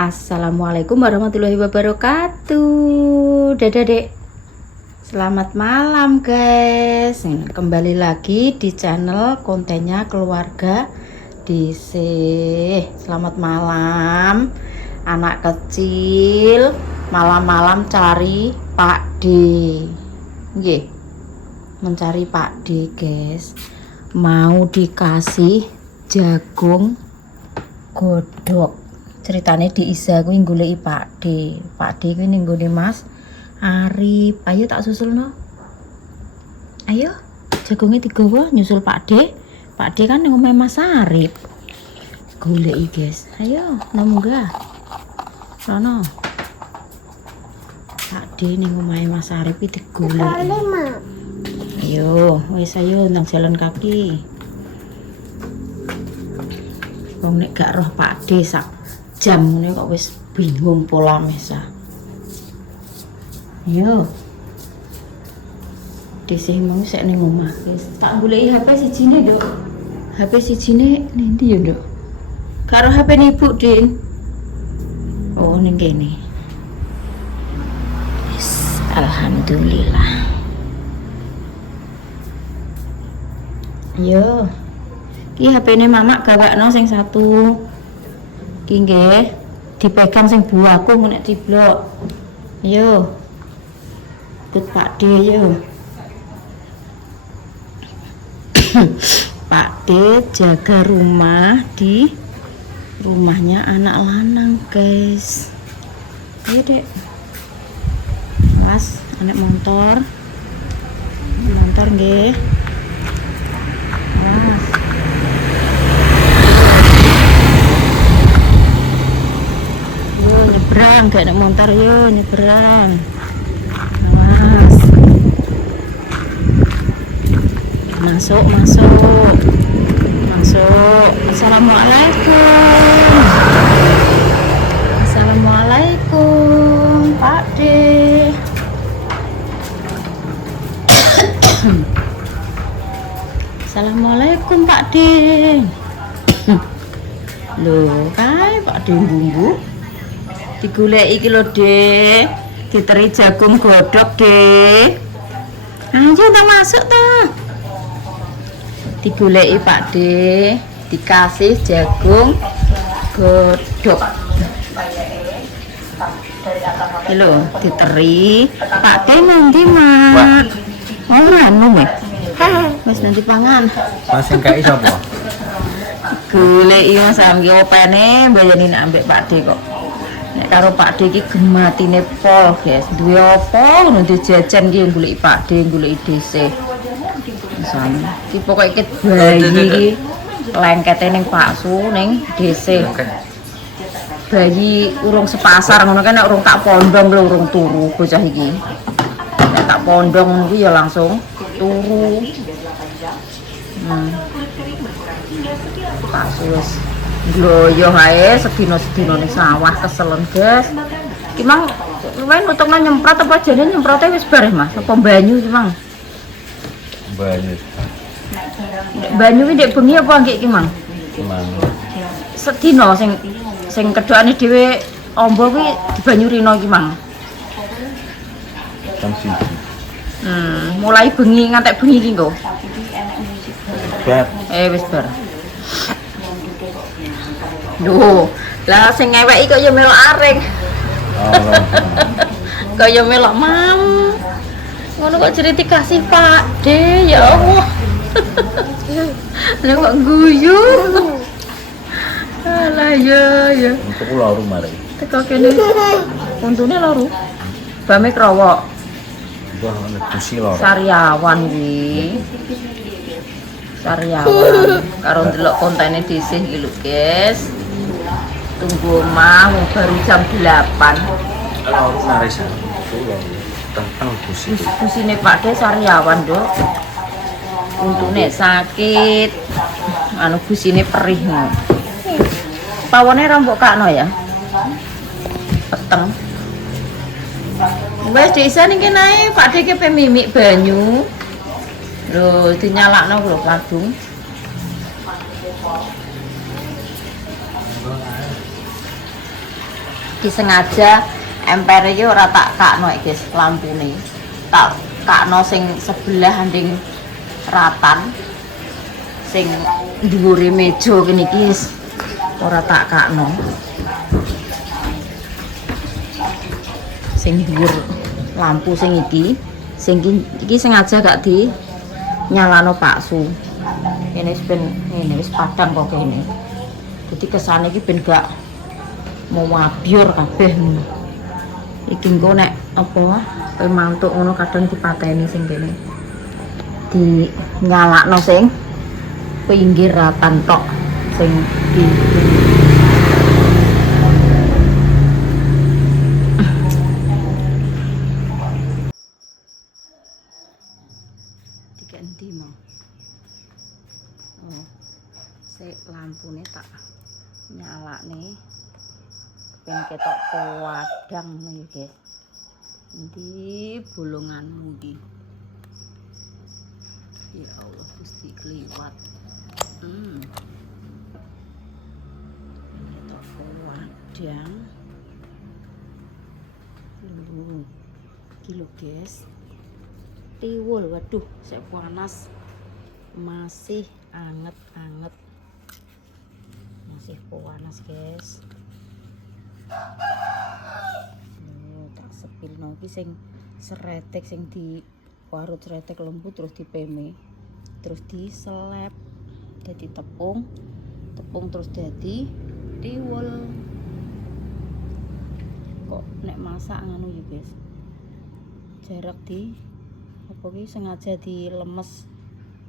Assalamualaikum warahmatullahi wabarakatuh. Dadah dek. Selamat malam guys. Kembali lagi di channel kontennya keluarga DC. Selamat malam. Anak kecil malam-malam cari Pak D. Nggih. Mencari Pak D guys. Mau dikasih jagung godok. Ceritanya di Isa kuwi goleki Pak D. Pak D kuwi ning nggone Mas Arif. Ayo tak susulno. Ayo, jagungnya digawa nyusul Pak D. Pak D kan ning omahe Mas Arif. Goleki, guys. Ayo, munggah. Sono. Pak D ning omahe Mas Arif iki digoleki. Ayo, wis ayo nang jalan kaki. Wong nek gak roh Pak D sak jam ngene kok wis bingung pola mesa. Yo. Dhisik mau sik ning omah wis. Tak goleki HP sijine, Nduk. HP sijine ning ndi yo, Nduk? Karo HP Ibu, Din. Oh, ning kene. Yes, alhamdulillah. Yo. Iki HP-ne Mama gawakno sing satu. Iki nggih dipegang sing buahku nek diblok. Yo. Ikut Pak D yo. Pak D jaga rumah di rumahnya anak lanang, guys. Ayo, Dek. Mas, anak motor. Motor nggih. Mas. Nyebrang, gak ada motor, yuk nyebrang. Awas. Masuk. Assalamualaikum Pak D. Assalamualaikum Pak D. Loh, kae Pak D bumbu digoleki iki lho, Dek. Diteri jagung godhog, Dek. Ayo ta masuk ta. Digoleki Pak D, dikasih jagung godhog. Lho, diteri. Pak D nanti mak. Oh, anu mek. Wis nanti pangan. Mas sing kei sapa? Goleki Mas Amgi opene mbayani ambek Pak D kok. Nek karo Pak D iki gematine pol, guys. Duwe apa ngono dijajan iki goleki Pak D, goleki DC. Misale, iki pokoke ket bayi iki lengkete ning Paksu ning DC. Bayi urung sepasar ngono kan nek urung tak pondong lho urung turu bocah iki. Nek tak pondong ngono ya langsung turu. Paksu wis gloyo ae sedina-sedina ning sawah keselen, guys. Ki mang luwih nutungna nyemprot apa jane nyemprote wis bar, Mas? Apa banyu ki mang? Banyu. Banyu ki ndek bengi apa nggih ki mang? Mang. Sedina sing kedokane dhewe amba kuwi dibanyurino ki mang. Jam 1. Mulai bengi ngantek bengi ki nggo. Bar. Wis bar. Duh, lah sing ngeweki kok ya melok areng. Allah. Kok ya melok mam. Ngono kok cerita kasih Pak D, ya Allah. Lah kok guyu. Alah ya. Untuk loro mari. Teko kene. Untune loro. Bame krowok. Wah, ana busi loro. Sariawan kuwi. Sariawan. Karo ndelok kontene dhisik iki lho, guys. Tunggu mah baru jam 8. Loro mari sa. Tentang busi. Busine Pak D sariawan, Dok. Untune sakit. Anu busine perih ngono. Pawone rombok kakno ya. Peteng. Wes desa ning kene ae, Pak D ki mimik banyu. Lho, dinyalakno lho pladung. disengaja emper iki ora tak kakno guys lampune. Tak kakno sing sebelah nding ratan. Sing dhuwure meja kene iki ora tak kakno. Sing dhuwur lampu sing iki sengaja gak di nyalano paksu. Ini wis padang kok kene. Jadi kesane iki ben gak mau wabyur kabeh. Iki engko nek apa kowe mantuk ngono kadang dipateni sing kene. Di nyalakno sing pinggir ratan tok sing di diganti mau. Oh. Sik lampune tak nyalakne ben ketok pewadang ngono ya guys. Endi bolonganmu iki? Ya Allah Gusti kliwat. Ketok pewadang. Iki lho guys. Tiwul, waduh, saya panas. Masih anget-anget. Masih panas guys. Tak sepilno iki sing seretek sing di parut seretek lembut terus dipeme. Terus diselep dadi tepung terus dadi tiwul. Kok nek masak ngono ya guys. Jarak di apa ki sengaja dilemes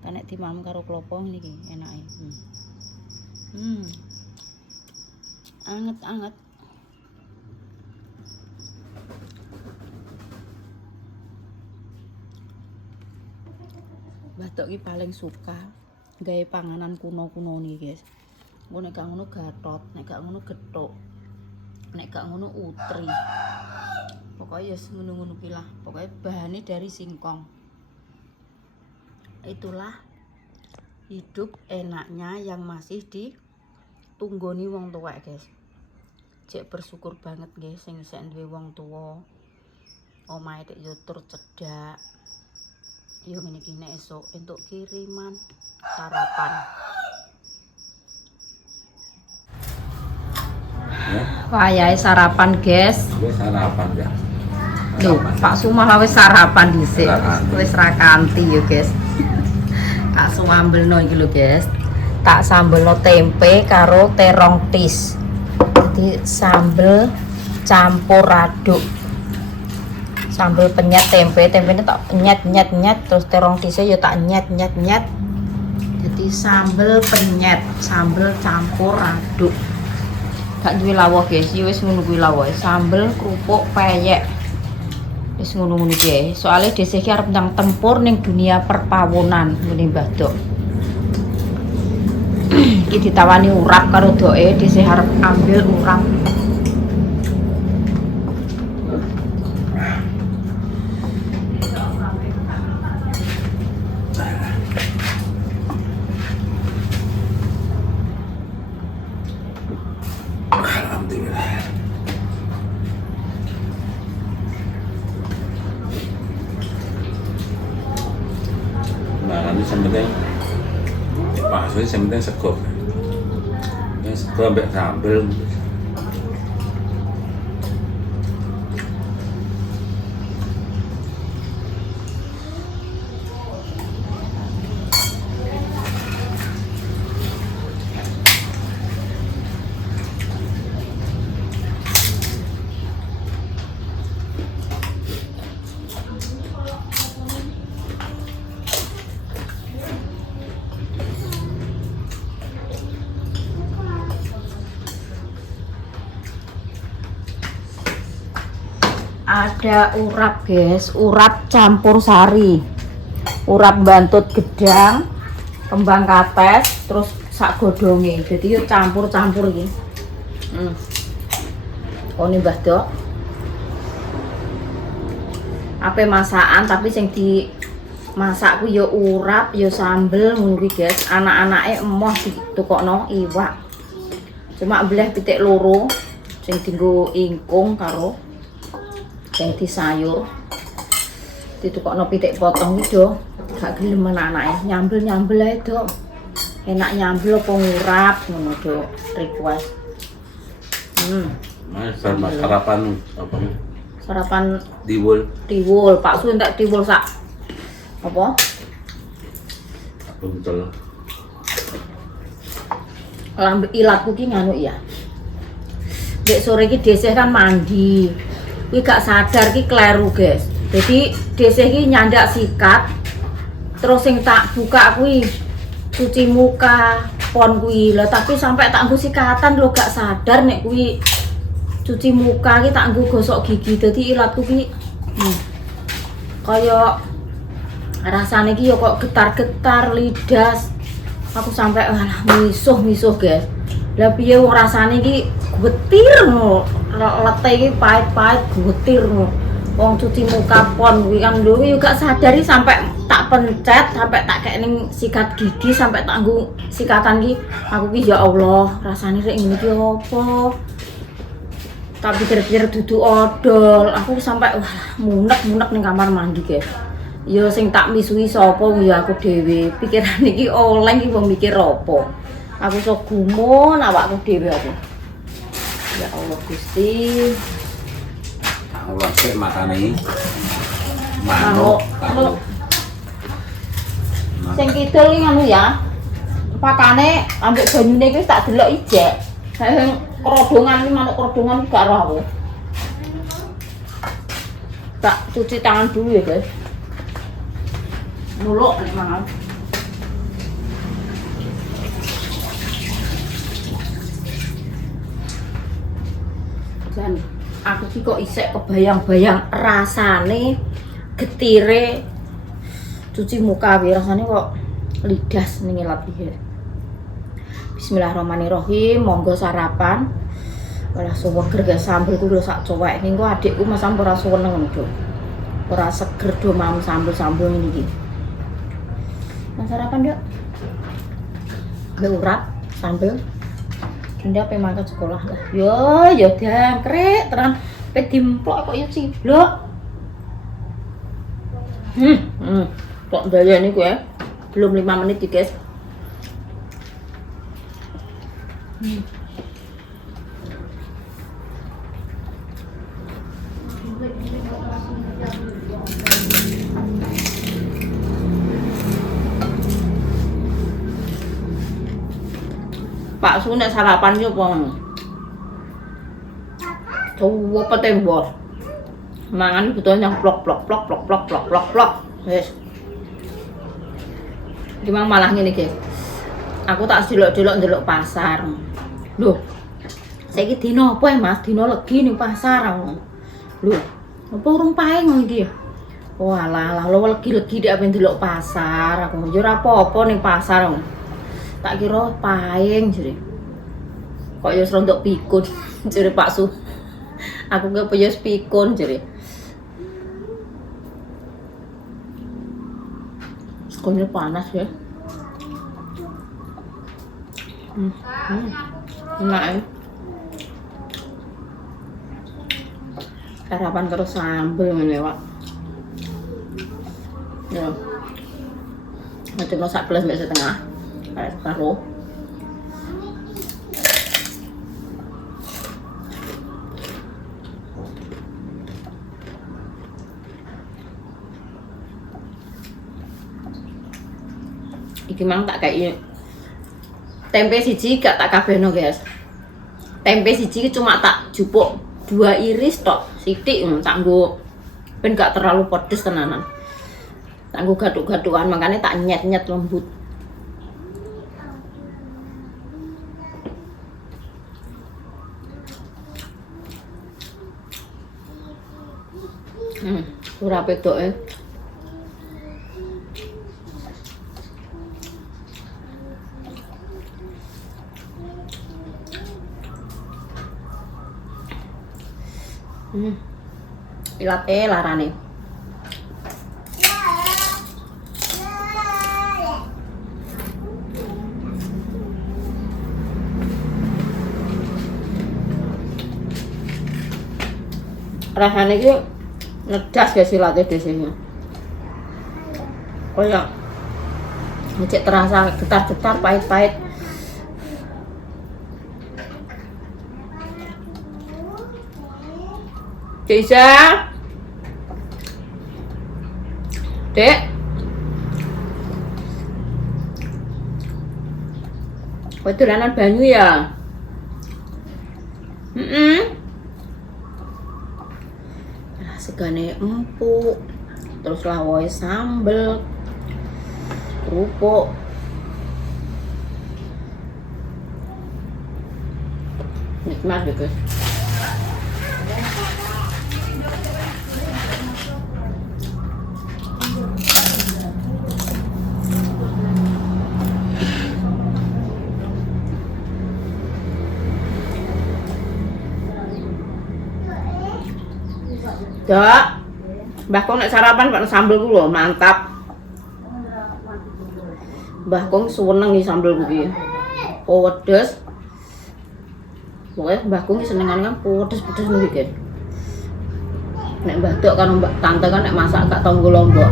kan nek dimam karo klopo niki enake. Anget-anget. Bathok iki paling suka gawe panganan kuno-kuno nih guys. Engko nek gak ngono gatot, nek gak ngono gethuk. Nek gak ngono utri. Pokoknya ya ngono-ngono ki lah. Pokoknya bahannya dari singkong. Itulah hidup enaknya yang masih ditunggoni wong tuwek guys. Cek bersyukur banget guys sing isih duwe wong tuwa. Omahe tek yo tur cedhak. Yo ngene iki nek esuk entuk kiriman sarapan. Wayahe sarapan guys. Wis sarapan ya. Loh, Pak Sumah wis sarapan dhisik. Wis ra kanthi yo guys. Tak sambelno iki lho guys. Tak sambelno tempe karo terong tis. Jadi sambel campur aduk. Sambel penyet tempenya tak nyet terus terong tisnya ya tak nyet. Jadi sambel penyet, sambel campur aduk. Gak duwe lawuh guys, ya wis ngono kuwi lawuhe. Sambel kerupuk peyek. Wis ngono-ngono ki. Soale dhisik ki arep ndang tempur ning dunia perpawonan ngene Mbah Dok. Iki ditawani urap karo doke, dhisik arep ambil urap. Sementing bakso sementing sego. Yang sego ambek sambel. Ada urap guys, urap campur sari, urap bantut gedang, kembang kapes, terus sak godhonge. Jadi yuk campur-campur iki. Oh ini Mbah Dok. Apa masakan tapi sing di masakku ya urap, ya sambel ngono iki guys. Anak-anake emoh ditukokno iwak. Cuma belah pitik loro. sing dienggo ingkung karo sing disayur. Ditukokno pitik potong iki do. Gak gelem anake nyambel-nyambel ae do. Enak nyambel apa ngurap ngono do request. Sarapan apa nih? Sarapan Diwul. tiwul, Pak Su entek tiwul sak. Apa? Buntel. Lambe ilatku ki nganu ya. Dek sore ki desih kan mandi. Kuwi gak sadar ki kleru, guys. Jadi desih ki nyandak sikat. Terus sing tak buka kuwi cuci muka pon kuwi. Lah tapi sampai tak nggo sikatan lho gak sadar nek kuwi cuci muka ki tak nggo gosok gigi. Dadi ilatku ki kaya rasane ki yo kok getar-getar lidas. Aku sampai misuh guys. Lah piye wong rasane iki getir ngono. Lete iki pahit-pahit getir ngono. Wong cuci muka pon kuwi kan lho yo gak sadari sampai tak pencet, sampai tak kayak ning sikat gigi, sampai tak nggo sikatan ki. Aku ki ya Allah, rasane rek ngene iki opo? Tak pikir-pikir dudu odol. Aku sampai munek-munek ning kamar mandi guys. Ya sing tak misuhi sapa ya aku dhewe. Pikiran iki oleng iki wong mikir apa. Aku sok gumun awakku dhewe aku. Ya Allah Gusti. Allah sik makane manuk. Sing kidul iki anu ya. Pakane ambek banyune iki tak delok ijek. Sing kerodongan iki manuk kerodongan gak roh aku. Tak cuci tangan dulu ya, guys. Muluk nek mangan. Dan aku ki kok isek kebayang-bayang rasane getire cuci muka kuwi rasane kok lidas ning ilat iki. Bismillahirrahmanirrahim, monggo sarapan. Walah suweger guys, sambel ku lho sak cowek. Ning kok adikku mas sampe ora suweneng ngono, Dok. Ora seger do mam sambel-sambel ngene iki. Nah, sarapan yuk. Mbak urat, sambel. Ndak pe mangkat sekolah lah. Yo dangkrek tenan pe dimplok kok ya ciblok. Kok daya ini gue belum 5 menit ya guys. Pak Su nek sarapan yo apa? Tuwa pete bos. Mangan butuh yang plok. Wes. Gimana malah ngene guys. Aku tak delok-delok pasar. Loh. Saiki dino apa ya, Mas? Dino legi ning pasar. Loh. Apa urung pae ngono iki ya? Walah, lo legi-legi nek ben delok pasar. Aku yo ora apa-apa ning pasar. Tak kira paeng jere. Kok ya serondok pikun jere Pak Su. Aku gak punya pikun jere. Sekolahnya panas ya. Enak ya. Sarapan terus sambel ngene Pak. Ya. Macam sak gelas mbak setengah. Kayak separuh. Iki mang tak kayak tempe siji gak tak kabehno guys. Tempe siji cuma tak jupuk 2 iris tok, sithik tak nggo ben gak terlalu pedes tenanan. Tak nggo gaduk-gadukan makanya tak nyet-nyet lembut. Ora pedoke. Ilate larane. rasanya iki ngedas guys silate desine. Kayak cek terasa getar-getar pahit-pahit. Bisa. Dek. Kowe dolanan banyu ya? Nah, segane empuk. Terus lawoe sambel. Kerupuk. Nikmat ya guys. Dok, Mbah Kong nek sarapan pak sambel ku lho, mantap. Mbah Kong seneng iki sambel kuwi. Pedes. Pokoknya Mbah Kong senengane kan pedes-pedes kuwi, guys. Nek Mbah Dok karo Mbak Tante kan nek masak gak tonggo lombok.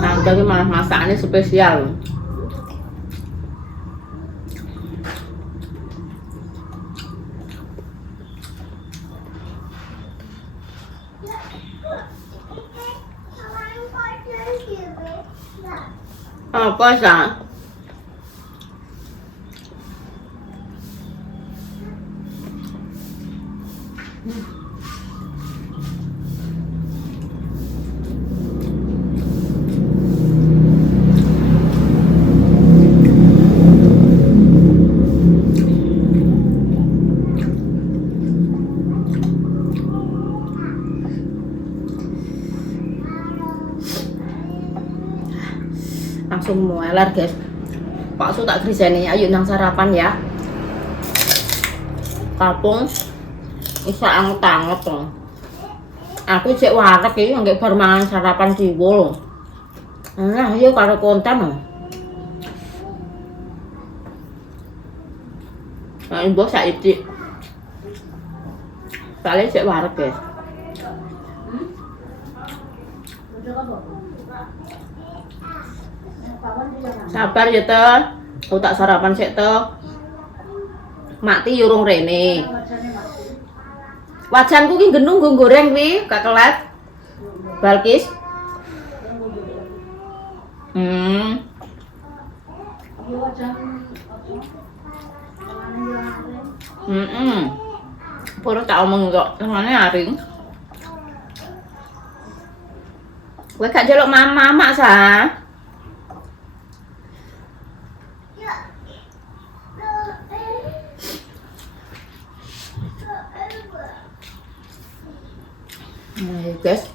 Tante ki malah masakane spesial. Apa sah? Langsung mueler guys. Pak Su tak griseni, ayo nang sarapan ya. Kapung isa anget-anget to. Aku cek wareg iki nggak bar mangan sarapan diwul. Nah, yo karo konten. Nah, ibu saiki. Soalnya cek wareg guys. Sabar ya toh, aku tak sarapan sik toh. Mati yurung rene. Wajanku ki genung nggo goreng kuwi, gak kelet. Balkis. Puro tak omong kok, tengane aring. Kowe gak njaluk mama sa. Nah, guys,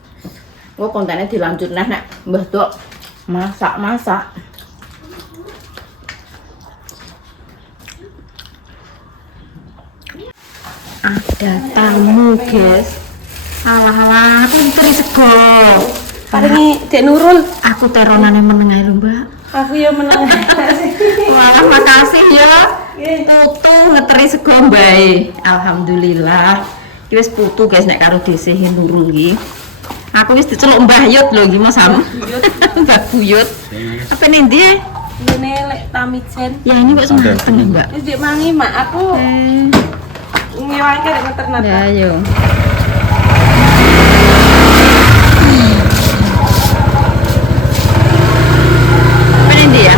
gua kontennya dilanjut nek Mbah Dok masak-masak. Ada tamu guys. Alah-alah, aku teri sego. Paringi Dek Nurul. Aku teronane meneng ae lho, Mbak. Aku ya menang. Wah, makasih ya. Tutu ngeteri sego mbae. Alhamdulillah. Iki wis putu guys nek karo dhesehe Nurul iki. Aku wis diceluk Mbah Yut lho iki Mas Sam. Mbah Buyut. Apa nih ndi? Ngene lek tamijen. Ya ini kok semanten Mbak. Wis Dik mangi mak aku. Ngiwake rek ternyata. Ya yo. Apa nih ndi ya?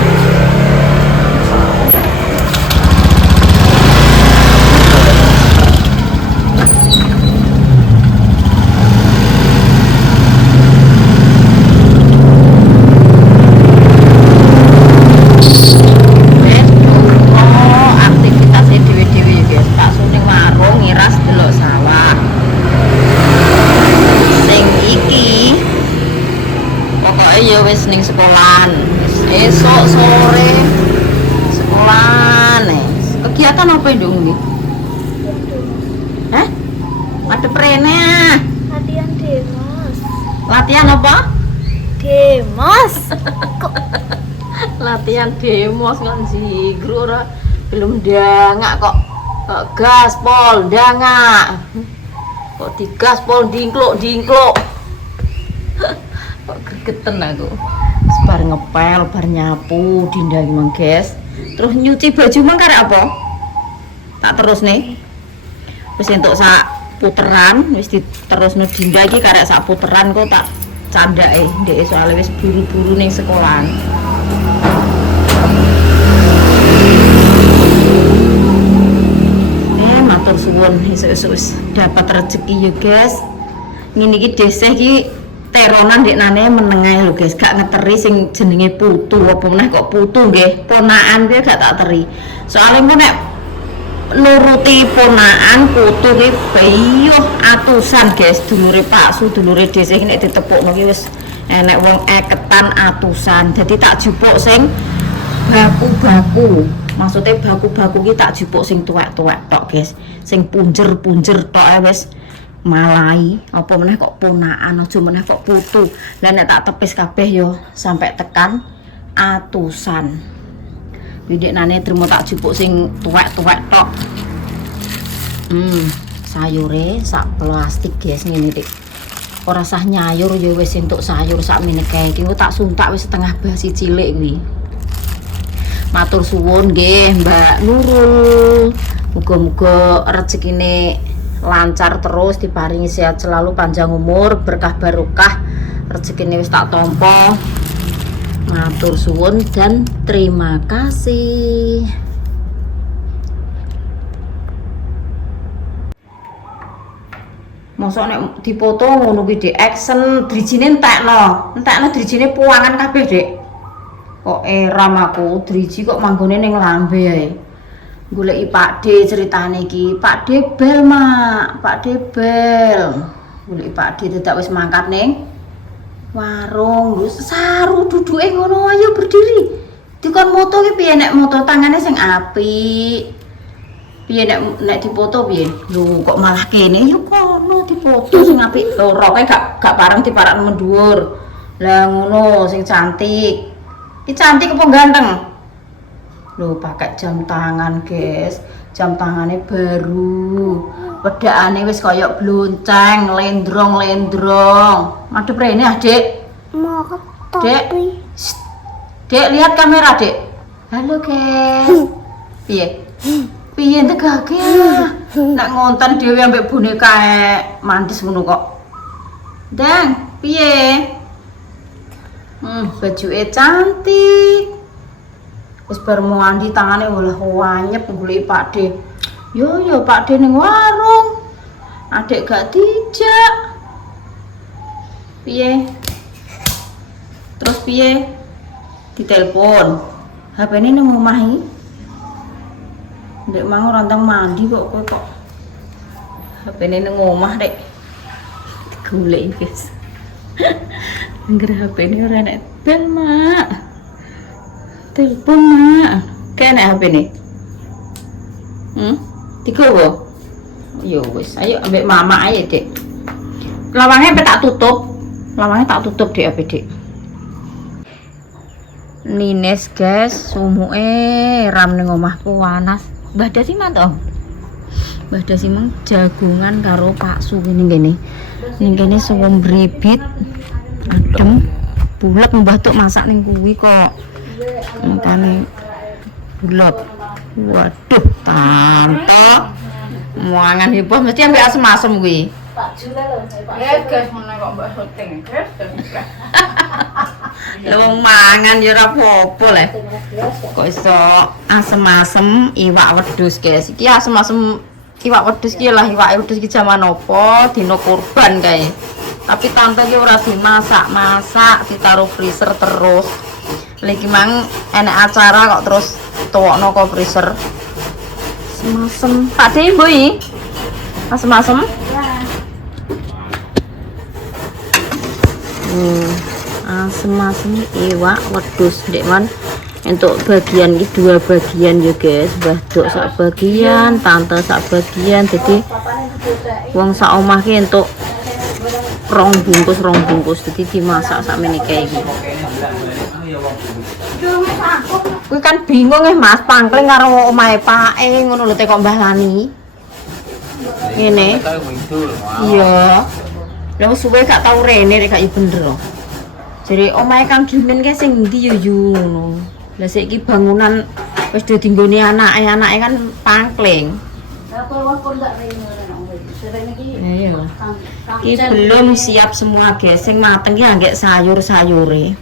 Wis ning sekolahan. Esok sore sekolahan. Kegiatan apa ndung iki? Hah? Ada prene. Latihan demos. Latihan apa? Demos. Latihan demos kan jigru ora belum dangak kok Kok gaspol ndangak. Kok digaspol dingkluk. Kok gregeten aku. Bar ngepel, bar nyapu, Dinda iki mang, guys. Terus nyuci baju mang karek apa? Tak terus nih. Wis entuk sak puteran, wis diterusno Dinda iki karek sak puteran kok tak candake. Ndek soalnya wis buru-buru ning sekolahan. Matur suwun esuk-esuk wis dapat rezeki ya, guys. Ngene iki deseh iki teronan ndek nane menengae lho, guys. Gak ngeteri sing jenenge putu apa meneh kok putu nggih. Ponakan kuwi gak tak teri. Soale engko nek nuruti ponakan putu ki bayuh atusan, guys. Dulure Pak Su, dulure deseh nek ditepukno ki wis enek wong eketan atusan. Jadi tak jupuk sing baku-baku. Maksudnya baku-baku ki tak jupuk sing tuwek-tuwek tok, guys. Sing punjer-punjer tok wis malai, apa meneh kok ponakan, aja meneh kok putu. Lah nek tak tepis kabeh yo sampai tekan atusan. Widek nane trimo tak jupuk sing tuwek-tuwek tok. Sayure sak plastik, guys, ngene iki. Ora sah nyayur ya wis entuk sayur sak meneh kae iki tak suntak wis setengah basi cilik kuwi. Matur suwun nggih Mbak Nurul. Muga-muga rezekine lancar terus, diparingi sehat selalu, panjang umur, berkah barokah. Rezekine wis tak tampa. Matur suwun dan terima kasih. Mosok nek dipoto ngono kuwi Dik, action drijine entekno drijine puangan kabeh, Dik. Kok eram aku, driji kok manggone ning lambe ae. Goleki Pak D ceritane iki. Pak D bel, Mak. Pak D bel. Goleki Pak D dadak wis mangkat ning warung. Lho saru duduke ngono ayo berdiri. Dikon moto ki piye nek moto tangane sing apik. Piye nek dipoto piye? Lho kok malah kene yo kono dipoto sing apik. Lho roke gak pareng diparak mendhuwur. Lah ngono sing cantik. Ki cantik apa ganteng? Loh pakai jam tangan, guys. Jam tangannya baru. Wedakane wis kaya blonceng, lendrong. Madhep rene ah, Dek. Mau Dek. Dek, lihat kamera, Dek. Halo, guys. Piye? Piye tegake? Nek ngonten dhewe ambek boneka mantis ngono kok. Dang, piye? Bajuke cantik. Wis bar mandi tangane olah wanyep goleki Pak D. Yo Pak D ning warung. Adik gak dijak. Piye? Terus piye? Ditelepon. HP-ne nang omah iki. Ndek mang ora tang mandi kok kowe kok. HP-ne nang omah, Dek. Digoleki, guys. Ngger HP-ne ora enek bel, Mak. Telepon, Mak. Kayak enek HP-ne. Digowo. Yo wis, ayo ambek mama aja, Dek. Lawangnya tak tutup. Lawangnya tak tutup, Dek, HP, Dek. Nines, guys, sumuke ram ning omahku panas. Mbah Dasi mantu. Mbah Dasi mang jagungan karo Pak Su ning kene. Ning kene suwung bribit. Adem, bulat mbah tuk masak ning kuwi kok. Makane bulat. Waduh, tante. Muangan heboh mesti ambek asem-asem kuwi. Pak Jule lho, Pak. Guys, ngono kok mbak syuting, guys. Lho mangan ya ora apa-apa le. Kok iso asem-asem iwak wedhus, guys. Iki asem-asem iwak wedhus ki lah iwak wedhus ki jaman apa dina kurban kae. Tapi tante ki ora dimasak-masak, ditaruh freezer terus. Lagi mang enek acara kok terus tuwokno ke freezer. Asem-asem. Pak De mboi. Asem-asem? Asem-asem iwak wedhus ndek man untuk bagian iki dua bagian ya guys, Mbah Duk sak bagian, tante sak bagian, jadi wong sak omah ki entuk rong bungkus jadi dimasak sak meneh kae iki. Kuwi kan bingung Mas, pangkling karo omahe pake ngono lho kok Mbah Lani. Ngene. Iya. Lah wis suwe gak tau rene rek gak yo bener. Jadi omahe Kang Jumin ke sing ndi yo ngono. Lah saiki bangunan wis dadi nggone anake kan pangkling. Iya. Iki belum siap semua guys, sing mateng iki anggek sayur-sayure.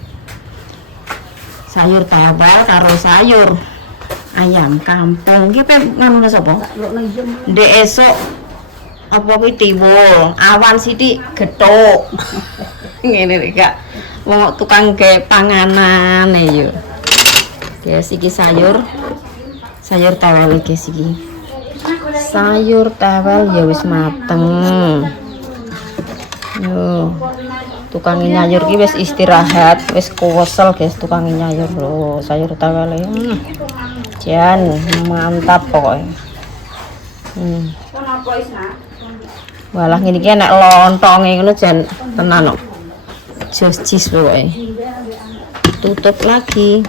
Sayur tawel karo sayur ayam kampung. Iki pe ngono sapa? Ndek esuk apa kuwi tiwul, awan sithik gethuk. Ngene rek Kak. Wong tukang gawe panganan yo. Guys, iki sayur tawel guys iki. Sayur tawel ya wis mateng. Yo. Tukang nyayur ki wis istirahat, wis kuwesel guys tukang nyayur lho, sayur tawel. Jan mantap pokoknya. Walah ngene iki nek lontonge ngono jan tenan kok. Jos pokoknya. Tutup lagi.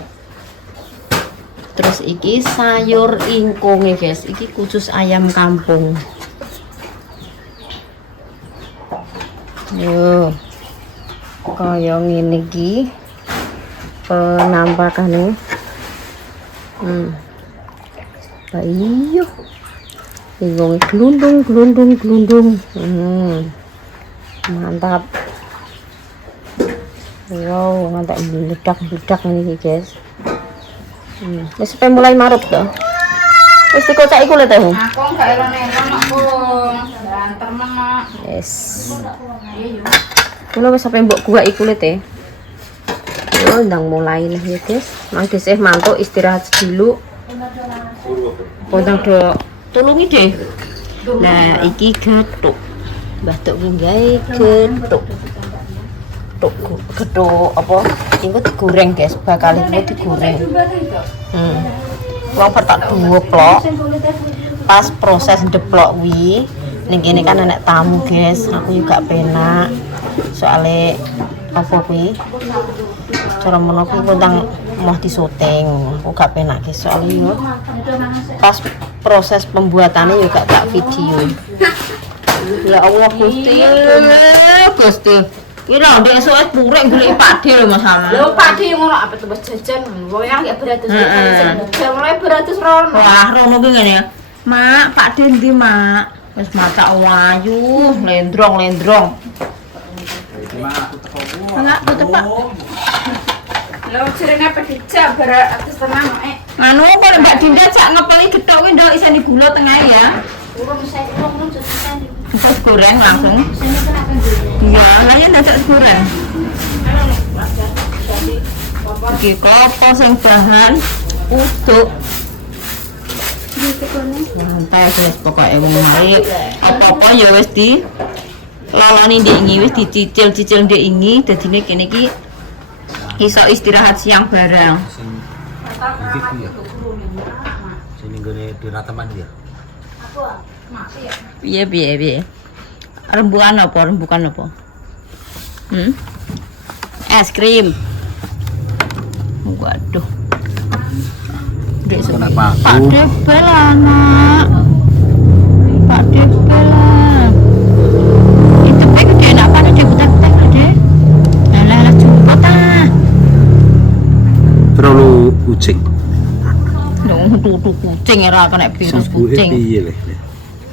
Terus iki sayur ingkunge guys, iki khusus ayam kampung. Yo. Kaya ngene iki penampakane. Lah iya. Ingkunge glundung. Mantap. Wow, mantap meledak ini guys. Wis mulai marut to. Wis dikocak iku lho teh. Aku gak elon-elon aku. Banter menak. Yes. Kulo wis sampe mbok gua iku lho teh. Yo ndang mulai lah ya guys. Mangke sih mantuk istirahat dulu. Pondang do tulungi deh. Nah, iki gethuk. Mbah Tuk ki gawe gethuk. Gethuk apa? Iku digoreng guys, bakal iku digoreng. Wong tak duweplok. Pas proses ndeplok wi, ning kene kan enek tamu guys, aku juga penak. Soale apa kuwi? Cara menawa kuwi kondang mau disyuting, aku gak penak guys soalnya yo. Pas proses pembuatannya juga tak video. Ya Allah Gusti. Kira ndek esuk wis purek golek Pakde lho Mas Sama. Lho Pakde ngono apa tuh jajan. Wong yang gak beratus jam mulai beratus rono. Wah, rono ki ngene ya. Mak, Pakde ndi, Mak? Wis masak wayu, lendrong. Enggak, tutup Pak. Lho jenenge apa dijak beratus tenang Anu kok Mbak Dinda cak ngepeli gethuk ki ndok isine gula tengah ya. Urung saya urung susah. Bisa goreng langsung. Iya, lainnya dadak goreng. Iki klopo sing bahan uduk. Santai guys, pokoknya wong mari apa-apa ya wis di loloni ndek iki wis dicicil-cicil ndek iki dadine kene iki iso istirahat siang bareng. Sini gone di Rataman dia. Piye. Rembukan apa? Es krim. Waduh. Dek Kenapa aku? Pak Debel anak. Pak Debel. Itu pe gede nak apa gede butek-butek gede. Lah jemput ah. Terlalu kucing. Nung tutu kucing ora kena virus kucing. Piye le?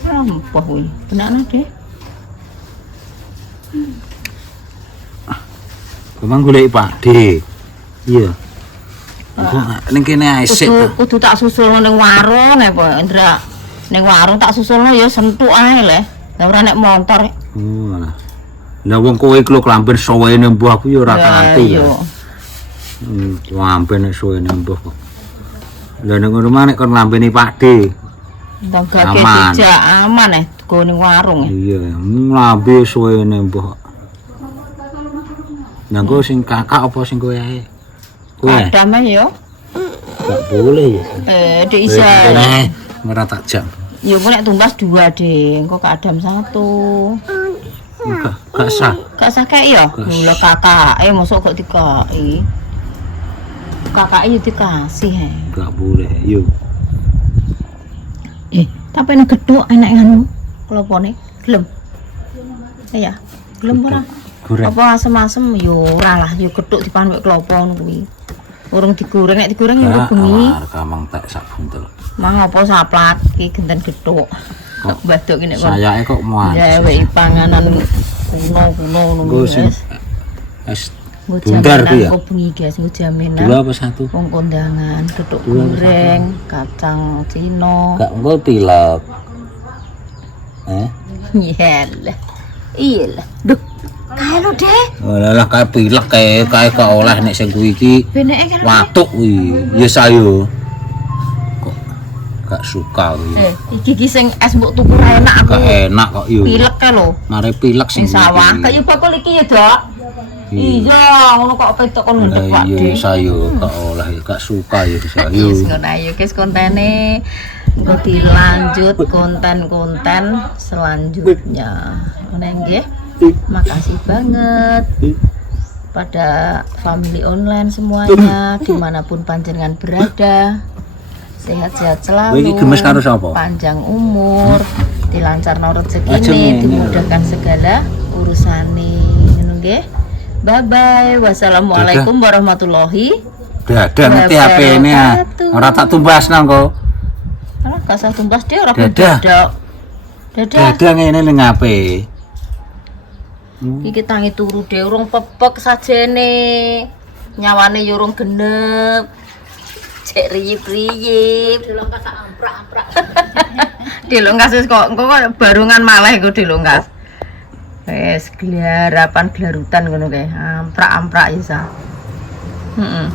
Apa kuwi? Benakna deh. Memang golek Pakde. Iya. Kok ning kene ae sik. Kudu tak susulno ning warung apa Indra. Ning warung tak susulno ya sentuk ae le. Lah ora nek motor. Oh. Lah wong kowe iki lho klamben suwene mbuh aku ya ora kanthi. Iya. Klamben suwene mbuh kok. Lah ning ngono nek kon lambene Pakde. Ndang gage dijak aman go ning warung. Iya, lambe suwene mbuh. Nanggo sing kakak apa sing kowe ae? Kowe. Adam ya. Gak boleh ya. Dek isa. Ora tak jam. Ya kok nek tumbas 2 deh, engko Kak Adam 1. Gak sah. Gak sah kayak ya? Lho kakake mosok kok dikaki. kakaknya dikasih he. Gak boleh, yuk. Tapi ini geduk enak anu kelopone gelem. Ya, gelem ora? Goreng. Apa asem-asem yo ora lah, yo geduk dipan mek klopo ngono kuwi. Urung digoreng, nek digoreng yo bengi. Kamang tak sak buntel. Mang apa saplak iki genten geduk. Kok baduk iki nek kon. Sayake kok muat. Gawe panganan kuno-kuno ngono Nggo sing guys. es Nggo bundar jaminan ku ya. kok bengi guys, nggo jaminan. Dua apa satu? Wong kondangan, geduk Dua apa goreng, kacang cino. Gak engko pilek. Iyalah. Iyalah. Duh, kae lho, Dek. Lah kae pilek kae gak oleh nek sing kuwi iki. Beneke kan. Watuk kuwi. Ya sayo. Kok gak suka kuwi. Iki sing es mbok tuku ra enak aku. Gak enak kok yo. Pilek kae lho. Mare pilek Sing sing sawah, kaya bakul iki ya, Dok. Iya, ngono kok petok kon ndek Pak Iya Dik. sayo gak oleh gak suka ya sayo. Wis ngono ayo guys kontene. Engko dilanjut konten-konten selanjutnya. Ngene nggih. Makasih banget pada family online semuanya dimanapun panjenengan berada, sehat-sehat selalu, Iki gemes karo sapa? panjang umur, dilancarno rezekine, Ajeng, dimudahkan segala urusane. Ngono nggih. Bye bye. Wassalamualaikum warahmatullahi. Dadah ngerti HP ini ya. Ora tak tumbas nang kok. Alah, gak usah tumbas dia ora Dadah. bedok. Dadah. Dadah ngene ning HP. Iki tangi turu dhewe urung pepek sajene. Nyawane yo urung genep. Cek riyip-riyip. Dilongkas amprak-amprak. Dilongkas wis kok engko kok barungan malah iku dilongkas. Wes gelarapan gelarutan ngono kae. Amprak-amprak ya sa. Heeh.